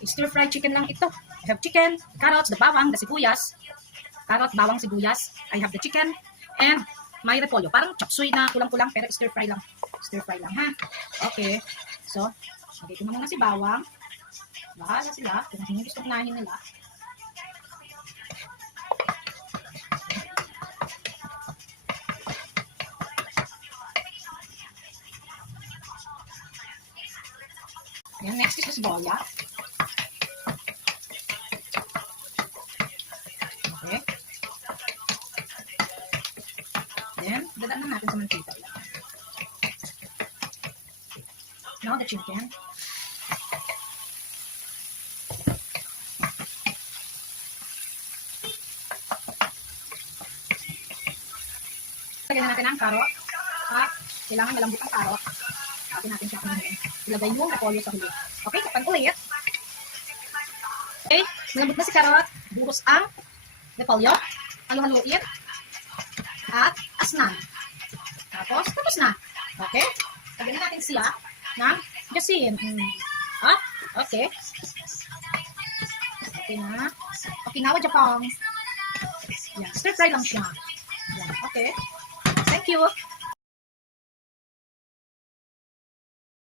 Stir-fried chicken lang ito. I have chicken, carrots, the bawang, the sibuyas. Carrot, bawang, sibuyas. I have the chicken and may repolyo. Parang chop suey na kulang-kulang pero stir-fry lang. Stir-fry lang, ha? Okay. So, lagay ko na muna si bawang. Bahala sila kung hindi gusto unahin nila. Yan, next is the cebola. Okay. Then, dadaan na natin sa mantika. Now, the chicken. Lagyan na natin ang karot. At kailangan malambot ang karot. Lagyan natin siya kumain. Ilagay yung repolyo sa huli. Okay, kapan ulit. Okay, malambot na si karot. Buhos ang repolyo. Halo-haluin. At asnan. Tapos na. Okay? Lagyan na natin siya ng gasin. Okay. Okay na. Okinawa, Japan. Yan, stir fry lang siya. Yan, okay. Thank you.